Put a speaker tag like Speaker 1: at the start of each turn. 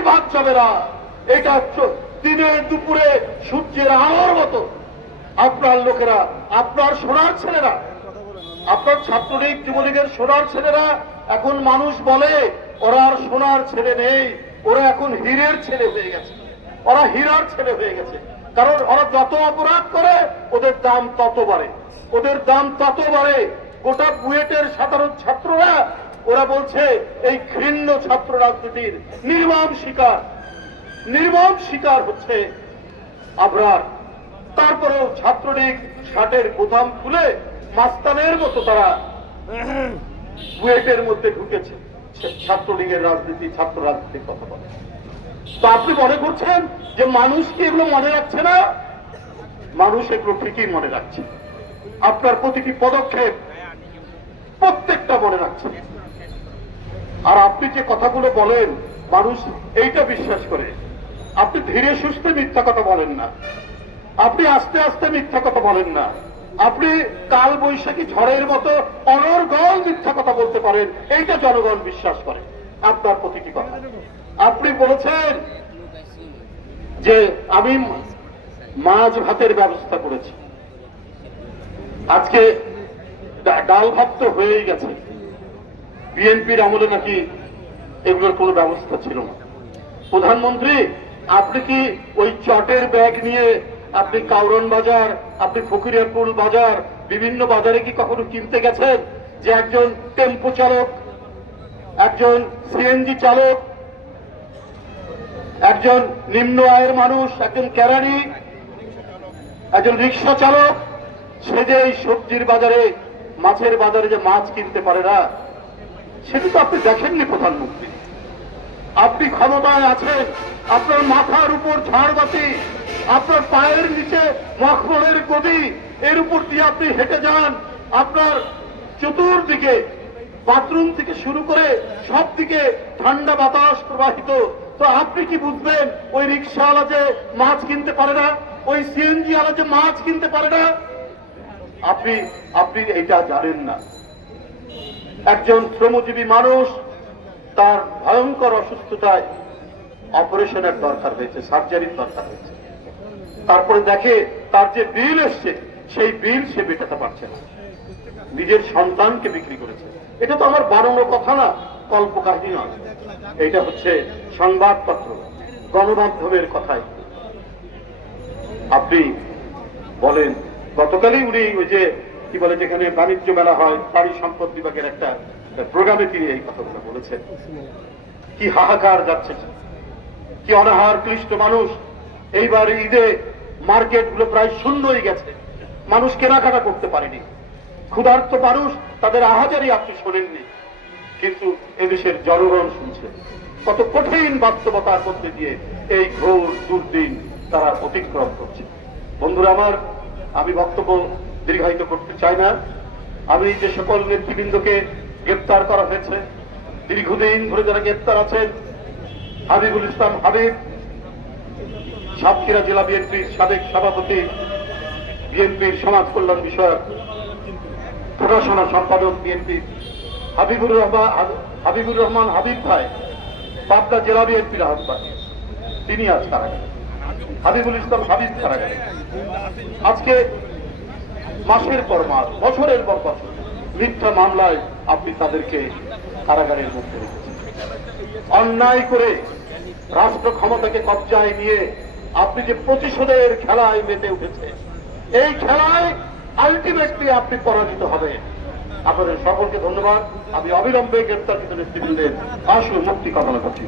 Speaker 1: যাবে না। এটা দিনে দুপুরে সূর্যের আলোর মতো। আপনার লোকেরা, আপনার সোনার ছেলেরা, আপনার ছাত্রলীগ যুবলীগের সোনার ছেলেরা, এখন মানুষ বলে, ওরা আর সোনার ছেলে নেই, ওরা এখন হীরের ছেলে হয়ে গেছে। ওরা হীরার ছেলে হয়ে গেছে। কারণ ওরা যত অপরাধ করে, ওদের দাম তত বাড়ে। ওদের দাম তত বাড়ে। গোটা বুয়েটের সাধারণ ছাত্ররা ওরা বলছে, এই ঘৃণ্য ছাত্র রাজনীতির নির্মম শিকার। নির্মম শিকার হচ্ছে আবরার। তারপরেও ছাত্রলীগ ষাটের বোতাম খুলে মাস্তানের মতো তারা বুয়েটের মধ্যে ঢুকেছে। ছাত্রলীগের রাজনীতি, ছাত্র রাজনীতির কথা বলে। তো আপনি মনে করছেন যে মানুষ কি এগুলো মনে রাখছে না? মানুষ এগুলো ঠিকই মনে রাখছে। আপনার প্রতিটি পদক্ষেপ প্রত্যেকটা মনে রাখছে আর আপনি যে কথাগুলো বলেন, মানুষ এইটা বিশ্বাস করে। আপনি ধীরে সুস্থে মিথ্যা কথা বলেন না। আপনি আস্তে আস্তে মিথ্যা কথা বলেন না। আপনি কাল বৈশাখী ঝড়ের মতো অনর্গল মিথ্যা কথা বলতে পারেন, এইটা জনগণ বিশ্বাস করে। আপনার প্রতিটি কথা। আপনি বলেছেন যে আমি মাছ ভাতের ব্যবস্থা করেছি। আজকে ডাল ভাত তো হয়েই গেছে। বিএনপির আমলে নাকি এগুলোর কোনো ব্যবস্থা ছিল না। প্রধানমন্ত্রী, আপনি কি ওই চটের ব্যাগ নিয়ে আপনি কাউরন বাজার, আপনি ফকিরিয়াপুর বাজার, বিভিন্ন বাজারে কি কখনো কিনতে গেছেন যে একজন টেম্পো চালক, একজন সিএনজি চালক, একজন নিম্ন আয়ের মানুষ, একজন ক্যারানি একজন রিক্সা চালক, সে যে এই সবজির বাজারে, মাছের বাজারে যে মাছ কিনতে পারে না? সেটা তো আপনি দেখেননি প্রধানমন্ত্রী। আপনি ক্ষমতায় আছেন, আপনার মাথার উপর ঝাড়বাতি আপনার পায়ের নিচে মখমলের গদি, এর উপর দিয়ে আপনি হেঁটে যান, আপনার চতুর্দিকে বাথরুম থেকে শুরু করে সব দিকে ঠান্ডা বাতাস প্রবাহিত। তো আপনি কি বুঝবেন, ওই রিক্সাওয়ালা যে মাছ কিনতে পারে না, ওই সিএনজি ওয়ালা যে মাছ কিনতে পারে না? আপনি আপনি এটা জানেন না। একজন শ্রমজীবী মানুষ, তার ভয়ঙ্কর অসুস্থতায় অপারেশনের দরকার হয়েছে, সার্জারির দরকার হয়েছে। তারপরে দেখে তার যে বিল এসছে, সেই বিল সে মেটাতে পারছে না। নিজের সন্তানকে বিক্রি করেছে। এটা তো আমার বানানো কথা না, কল্পকাহিনী নয়। এটা হচ্ছে সংবাদপত্র, গণমাধ্যমের কথাই। আপনি বলেন, গতকালই উনি ওই যে কি বলে, যেখানে বাণিজ্য মেলা হয় পানি সম্পদ বিভাগের একটা প্রোগ্রামে তিনি এই কথাগুলো বলেছেন। কি হাহাকার যাচ্ছে। কি অনাহার ক্লিষ্ট মানুষ। এইবার ঈদে মার্কেটগুলো প্রায় শূন্য হয়ে গেছে। মানুষ কেনাকাটা করতে পারেনি। ক্ষুধার্ত মানুষ তাদের আহাজারি আপনি শোনেননি। কিন্তু এদেশের জনগণ শুনছে। কত কঠিন বাস্তবতার মধ্যে দিয়ে এই ঘোর দুর্দিন তারা অতিক্রম করছে। বন্ধুরা আমার, আমি বক্তব্য দীর্ঘায়িত করতে চাই না। আমি যে সকল নেতৃবৃন্দকে গ্রেপ্তার করা হয়েছে, দীর্ঘদিন ধরে যারা গ্রেপ্তার আছেন, হাবিবুল ইসলাম হাবিব, সাতক্ষীরা জেলা বিএনপির সাবেক সভাপতি, বিএনপির সমাজ কল্যাণ বিষয়ক প্রকাশনা সম্পাদক বিএনপি, হাবিবুর রহমান হাবিবুর রহমান হাবিব ভাই, পাবনা জেলা বিএনপির আহ্বায়ক। তিনি আজ কারাগারে। হাবিবুল ইসলাম হাবিব কারাগারে। আজকে মাসের পর মাস, বছরের পর বছর মিথ্যা মামলায় আপনি তাদেরকে কারাগারের মধ্যে রেখেছেন। অন্যায় করে রাষ্ট্র ক্ষমতাকে কবজায় নিয়ে আপনি যে প্রতিশোধের খেলায় মেতে উঠেছে, এই খেলায় আলটিমেটলি আপনি পরাজিত হবেন। আপনাদের সকলকে ধন্যবাদ। আমি অবিলম্বে গ্রেপ্তারকৃত নেতৃবৃন্দের আশু মুক্তি কামনা করছি।